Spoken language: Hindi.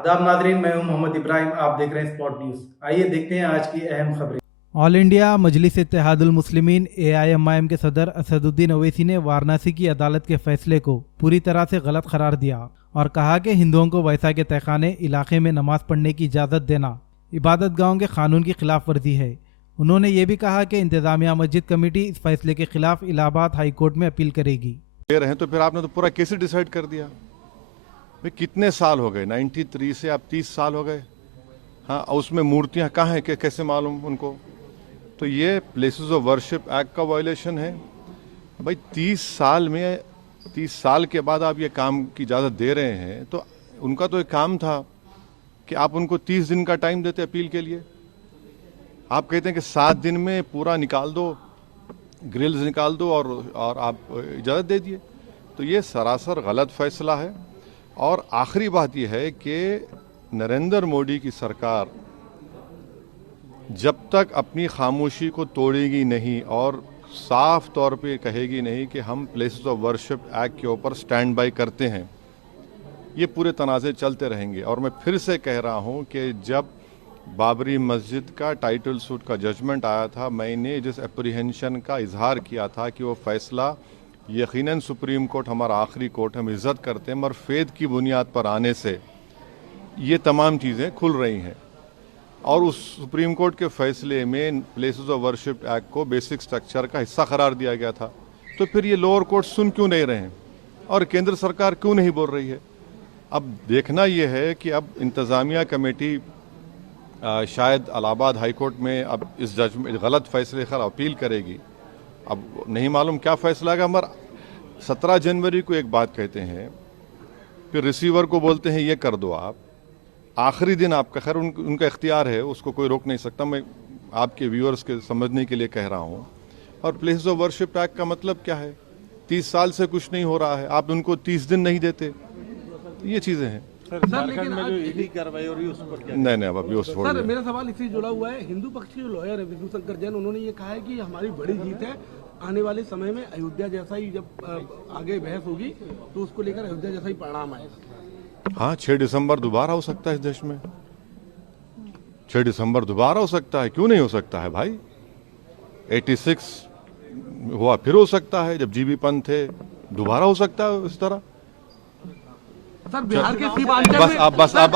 आदाब नादरीन, मैं हूं मोहम्मद इब्राहिम। आप देख रहे हैं स्पॉट न्यूज़। आइए देखते हैं आज की अहम खबरें। ऑल इंडिया मजलिस इत्तेहादुल मुस्लिमीन AIMIM के सदर असदुद्दीन ओवैसी ने वाराणसी की अदालत के फैसले को पूरी तरह से गलत करार दिया और कहा कि हिंदुओं को वैसा के तहखाने इलाके में नमाज पढ़ने की इजाज़त देना इबादत गाहों के कानून की खिलाफ वर्जी है। उन्होंने ये भी कहा कि इंतजामिया मस्जिद कमेटी इस फैसले के खिलाफ इलाहाबाद हाई कोर्ट में अपील करेगी। दे रहे हैं तो फिर आपने तो पूरा केस डिसाइड कर दिया। भाई कितने साल हो गए, 93 से आप 30 साल हो गए। हाँ, उसमें मूर्तियां कहाँ हैं, कैसे मालूम उनको? तो ये प्लेसेस ऑफ वर्शिप एक्ट का वायलेशन है। भाई 30 साल के बाद आप ये काम की इजाज़त दे रहे हैं, तो उनका तो एक काम था कि आप उनको 30 दिन का टाइम देते अपील के लिए। आप कहते हैं कि 7 दिन में पूरा निकाल दो, ग्रिल्स निकाल दो और आप इजाज़त दे दिए। तो ये सरासर गलत फैसला है। और आखिरी बात यह है कि नरेंद्र मोदी की सरकार जब तक अपनी खामोशी को तोड़ेगी नहीं और साफ तौर पे कहेगी नहीं कि हम प्लेसेस ऑफ वर्शिप एक्ट के ऊपर स्टैंड बाय करते हैं, ये पूरे तनाज़े चलते रहेंगे। और मैं फिर से कह रहा हूँ कि जब बाबरी मस्जिद का टाइटल सूट का जजमेंट आया था, मैंने जिस एप्रीहेंशन का इजहार किया था कि वो फैसला यकीनन सुप्रीम कोर्ट हमारा आखिरी कोर्ट, हम इज़्ज़त करते हैं, मगर फेद की बुनियाद पर आने से ये तमाम चीज़ें खुल रही हैं। और उस सुप्रीम कोर्ट के फैसले में प्लेसेस ऑफ वर्शिप एक्ट को बेसिक स्ट्रक्चर का हिस्सा करार दिया गया था। तो फिर ये लोअर कोर्ट सुन क्यों नहीं रहे हैं और केंद्र सरकार क्यों नहीं बोल रही है? अब देखना यह है कि अब इंतज़ामिया कमेटी शायद इलाहाबाद हाई कोर्ट में अब इस जजमेंट गलत फैसले पर अपील करेगी। अब नहीं मालूम क्या फैसला आएगा, मगर 17 जनवरी को एक बात कहते हैं, फिर रिसीवर को बोलते हैं ये कर दो आप। आखिरी दिन आपका, खैर उनका इख्तियार है, उसको कोई रोक नहीं सकता। मैं आपके व्यूअर्स के समझने के लिए कह रहा हूँ। और प्लेसेस ऑफ वर्शिप एक्ट का मतलब क्या है? 30 साल से कुछ नहीं हो रहा है, आप उनको 30 दिन नहीं देते। ये चीज़ें हैं। झारखंड में जो ईडी कार्रवाई हो रही है उस पर क्या? नहीं अब अभी उस सर, मेरा सवाल इससे जुड़ा हुआ है। हिंदू पक्ष के जो लॉयर है विष्णु शंकर जैन, उन्होंने ये कहा है कि हमारी बड़ी जीत है। आने वाले समय में अयोध्या जैसा ही जब आगे बहस होगी तो उसको लेकर अयोध्या जैसा ही परिणाम आएगा। हाँ, 6 दिसंबर दोबारा हो सकता है इस देश में। 6 दिसंबर दोबारा हो सकता है, क्यों नहीं हो सकता है भाई? 86 हुआ, फिर हो सकता है, जब जीबी पंत थे, दोबारा हो सकता है इस तरह। सर, बिहार के सीमांचल में बस आप